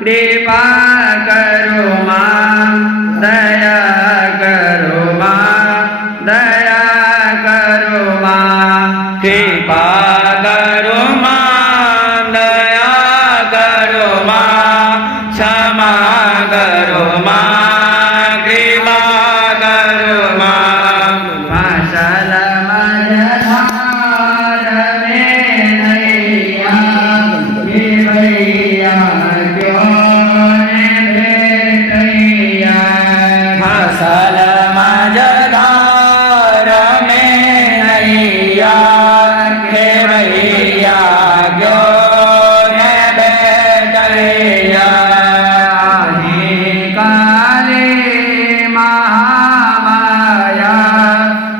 कृपा करो मां दया करो मां दया करो मां कृपा करो मां दया करो मां क्षमा करो मां कृपा करो मां फसल मझधार में नैया भैया क्यों ने भेटैया फसल मझधार में नैया भैया क्यों ने भेटैया काली महामाया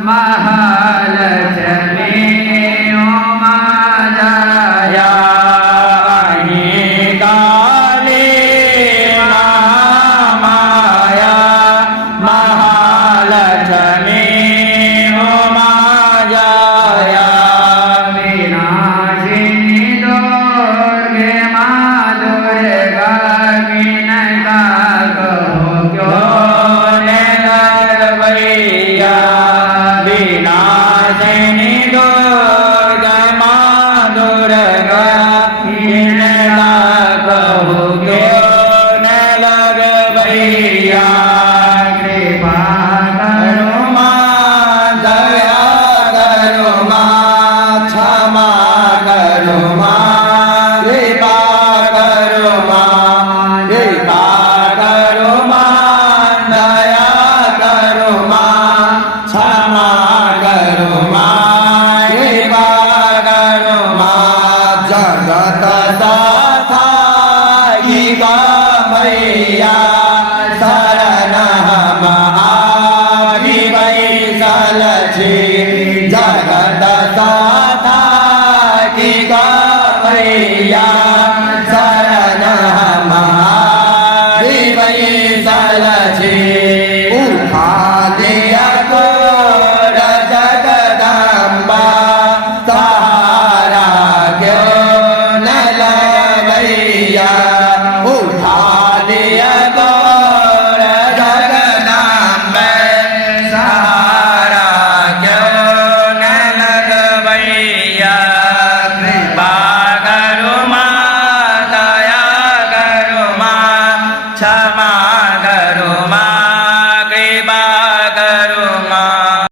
महालक्ष्मी उमा जाया काली महामाया महालक्ष्मी उमा जाया विनाशिनी दुर्गे माँ दुर्गा किनका कहो क्यों ने भैया विनाशिनी दुर्गा माँ दुर्गा किनका कहो क्यों ने लग भैया कृपा करो मां दया करो मां क्षमा करो मां कृपा करो मां कृपा करो मां दया करो मां क्षमा करो मां कृपा करो मां जगत दाता भैया